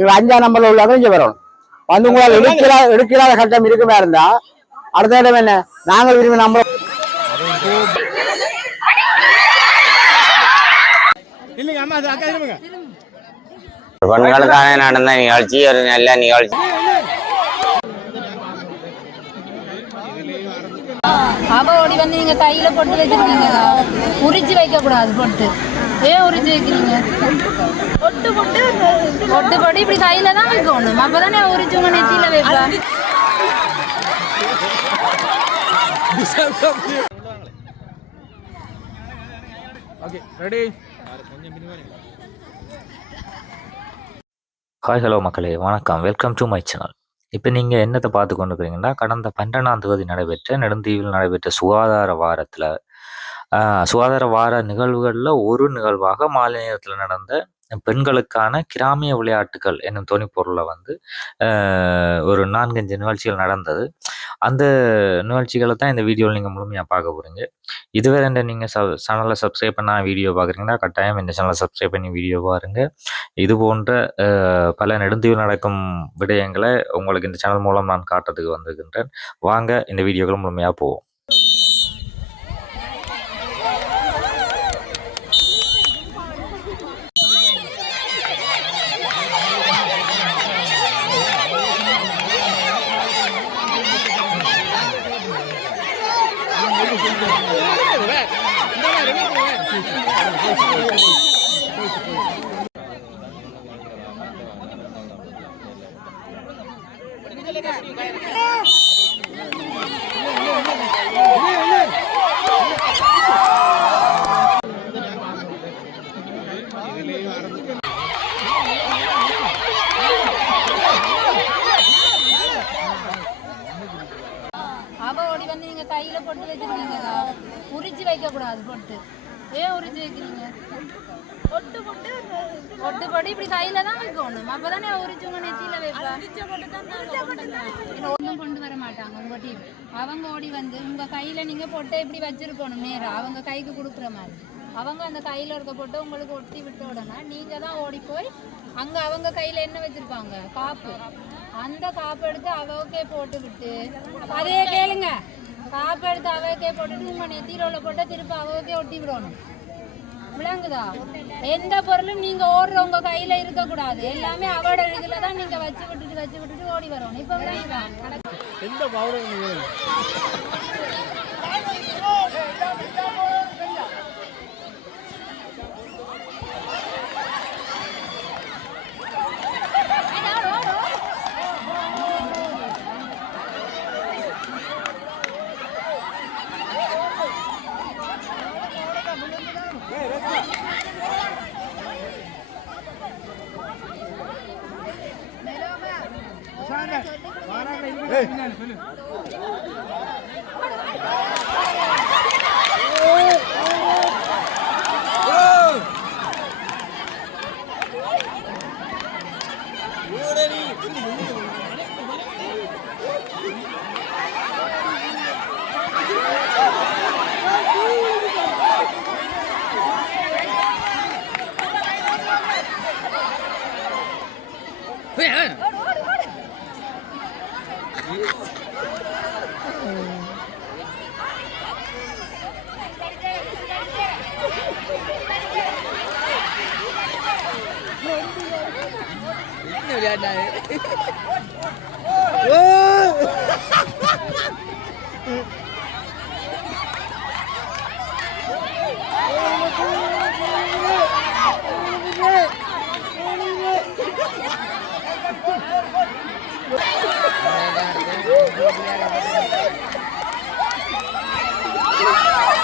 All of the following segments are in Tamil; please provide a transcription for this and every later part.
நீங்கள் அஞ்சாம் நம்பர்ல உள்ளவங்க இங்க வரணும். வந்து உங்களால் எடுக்கிற எடுக்கிறாத கட்டம் இருக்குமே இருந்தா அடுத்த இடம் என்ன? நாங்கள் விரும்பி நம்பர் பெண்களுக்கான நடந்த நிகழ்ச்சி ஒரு நல்ல நிகழ்ச்சி. அவ ஓடி வந்து நீங்க கையில போட்டு வச்சிருக்கீங்க. உரிச்சு வைக்க கூடாது போட்டு. ஏன் உரிச்சு வைக்கிறீங்க ஒட்டு போட்டு ஒட்டு போட்டு இப்படி கையில தான் வைக்கணும். அப்பதானே உங்க நெத்தியில ஓகே ரெடி ஹாய் ஹலோ மக்களே. வணக்கம். வெல்கம் டு மை சேனல் இப்போ நீங்கள் என்னத்தை பார்த்து கொண்டு இருக்கிறீங்கன்னா கடந்த பன்னெண்டாம் தேதி நடைபெற்ற நெடுந்தீவில் நடைபெற்ற சுகாதார வாரத்தில் சுகாதார வார நிகழ்வுகளில் ஒரு நிகழ்வாக மாலை நேரத்தில் நடந்த பெண்களுக்கான கிராமிய விளையாட்டுகள் என்னும் துணைப்பொருளை வந்து ஒரு நான்கஞ்சு நிகழ்ச்சிகள் நடந்தது. அந்த நிகழ்ச்சிகளை தான் இந்த வீடியோவில் நீங்கள் முழுமையாக பார்க்க போகிறீங்க இதுவரை இந்த நீங்கள் ச சேனலை சப்ஸ்கிரைப் பண்ணால் வீடியோ பார்க்குறீங்கன்னா கட்டாயம் இந்த சேனலை சப்ஸ்கிரைப் பண்ணி வீடியோ பாருங்கள் இது போன்ற பல நெடுந்தீவில் நடக்கும் விடயங்களை உங்களுக்கு இந்த சேனல் மூலம் நான் காட்டுறதுக்கு வந்திருக்கின்றேன். வாங்க இந்த வீடியோக்கள் முழுமையாக போவோம். அவ ஓடி வந்து நீங்க கையில போட்டு வச்சிருக்கீங்க. உரிச்சு வைக்க கூடாது போட்டு. ஏன் உரிச்சு வைக்கிறீங்க ஒட்டு போட்டு ஒட்டு போட்டு இப்படி கையில தான் வைக்கணும். அப்பதானே உரிச்சு உங்க நெத்தியில வைக்கலாம் ஒன்றும் கொண்டு வர மாட்டாங்க உங்க டீம் அவங்க ஓடி வந்து உங்க கையில நீங்க பொட்டை இப்படி வச்சிருக்கணும் நேரா. அவங்க கைக்கு கொடுக்குற மாதிரி. அவங்க அந்த கையில இருக்க பொட்டை உங்களுக்கு ஒட்டி விட்ட உடனே நீங்க தான் ஓடி போய் அங்க அவங்க கையில என்ன வச்சிருப்பாங்க? காப்பு. அந்த காப்பு எடுத்து அவக்கே போட்டு விட்டு அதையே கேளுங்க. காப்பு எடுத்து அவக்கே போட்டுட்டு உங்க நெத்தியில உள்ள போட்டு திருப்பி அவக்கே ஒட்டி விடணும் விளங்குதா எந்த பொருளும் நீங்க ஓடுற உங்க கையில இருக்க கூடாது எல்லாமே அவட இதுல தான் நீங்க வச்சு விட்டுட்டு வச்சு விட்டுட்டு ஓடி வரணும் இப்ப விளங்குதா எந்த சார். giờ này Yeah.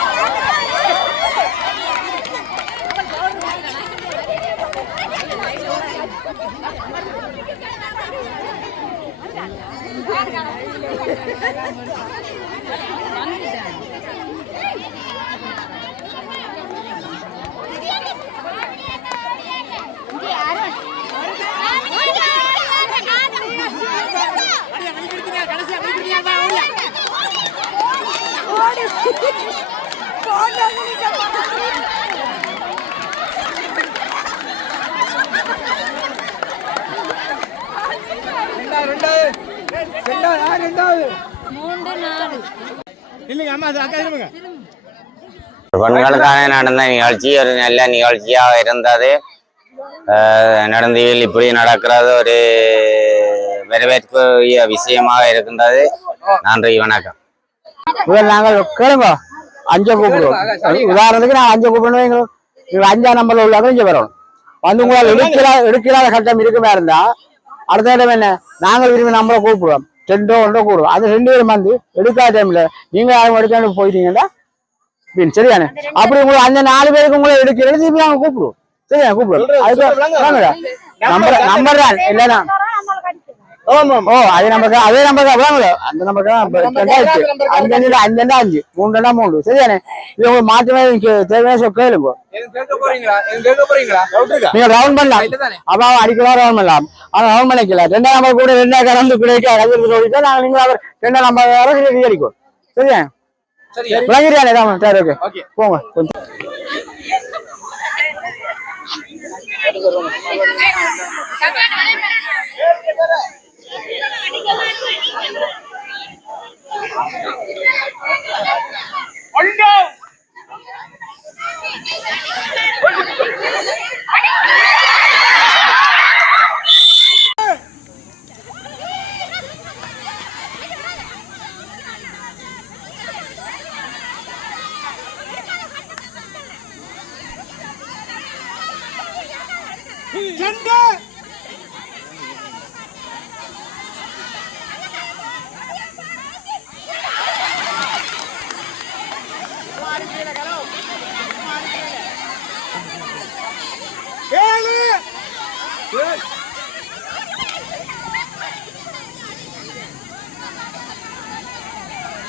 ஓடு போன பெண்களுக்கான நடந்த நிகழ்ச்சி ஒரு நல்ல நிகழ்ச்சியாக இருந்தது. அஹ் நெடுந்தீவில் இப்படி நடக்கிறது ஒரு வரவேற்குரிய விஷயமாக இருக்கின்றது. நன்றி வணக்கம். முதல் நாங்கள் கேளுங்க. அஞ்சை கூப்பிடுவோம். உதாரணத்துக்கு நான் அஞ்சை கூப்பிடணும் எங்களுக்கு நீங்கள் அஞ்சாம் நம்பர்ல உள்ளவங்க இங்கே வரணும். வந்து உங்களால் எடுக்கிறா எடுக்கிறாத கட்டம் இருக்குமா இருந்தா அடுத்த இடம் என்ன? நாங்கள் விரும்பி நம்மளை கூப்பிடுவோம். ரெண்டோ ஒன்றோ கூப்பிடுவோம் அது ரெண்டு பேரும் வந்து எடுக்காத டைம்ல நீங்க யாரும் எடுக்காம போயிட்டீங்கன்னா சரியானே அப்படி உங்களுக்கு அந்த நாலு பேருக்கு உங்களை எடுக்கிறது திருப்பி நாங்கள் கூப்பிடுவோம். சரியா கூப்பிடுவோம். அதுக்கு. நம்பர் நம்பர் தான் இல்லைன்னா ஓ அதே நம்பர் அதே நம்பர் தான் வாங்கல அந்த நம்பர் தான் ரெண்டாயிரத்து அஞ்சு அஞ்சு அஞ்சு ரெண்டா அஞ்சு மூணு ரெண்டா மூணு சரியானே இது உங்களுக்கு மாற்றமே தேவையான சொல் கேளுங்க. நீங்க ரவுண்ட் பண்ணலாம். அப்ப அடிக்கலாம் ரவுண்ட் பண்ணலாம். அவன் ரவுண்ட் பண்ணிக்கல. ரெண்டாம் நம்பர் கூட ரெண்டா கலந்து கிடைக்க கலந்து சொல்லிட்டு நாங்க நீங்க அவர் ரெண்டாம் நம்பர் வர சரியா ராமன் சரி. ஓகே. போங்க கொஞ்சம்.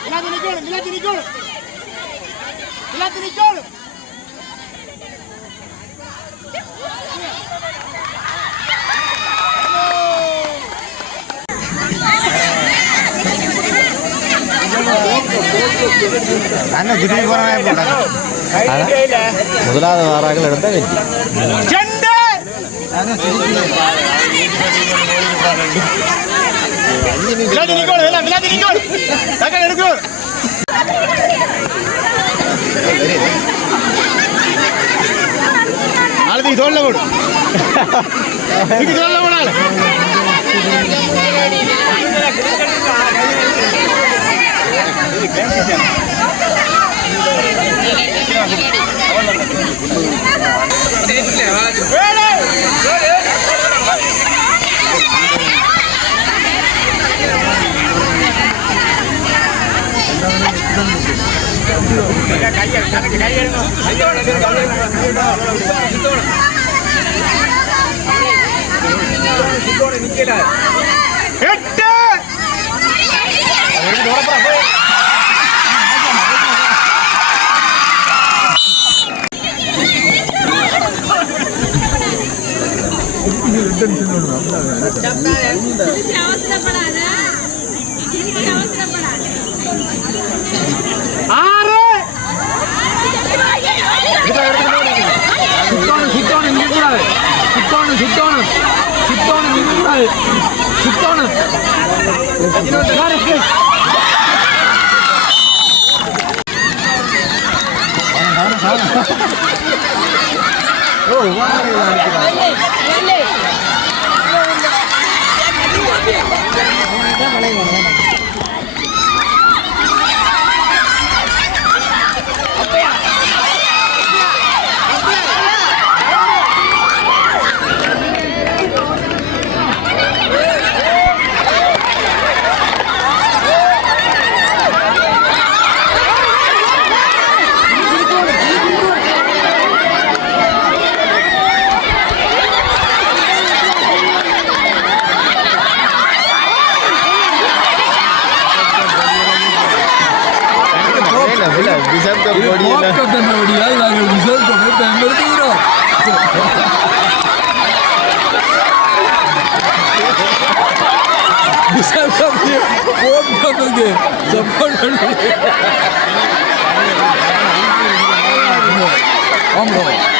விளாத்தி நிக்கணும் விளாத்தி நிக்கணும் விளாத்தி நிக்கணும் முதலாவது வாராக எடுத்த வெற்றி எட்டு செண்டு விளாத்தி நிக்கணும் எல்லாம் விளாத்தி நிக்கணும் தக்கல் रिज़र्व का बॉडी है। ना करना बॉडी यार लागे रिज़र्व का मैं बैंगलोर के हीरो रिज़र्व का ये बहुत कर देंगे सपोर्ट कर देंगे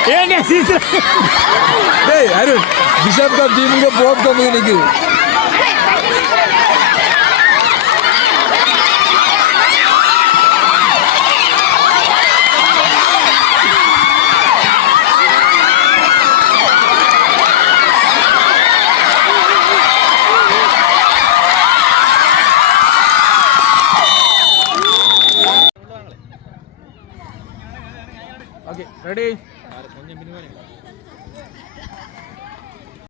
ये नहीं अरे रिज़र्व का टीम को बहुत कम नहीं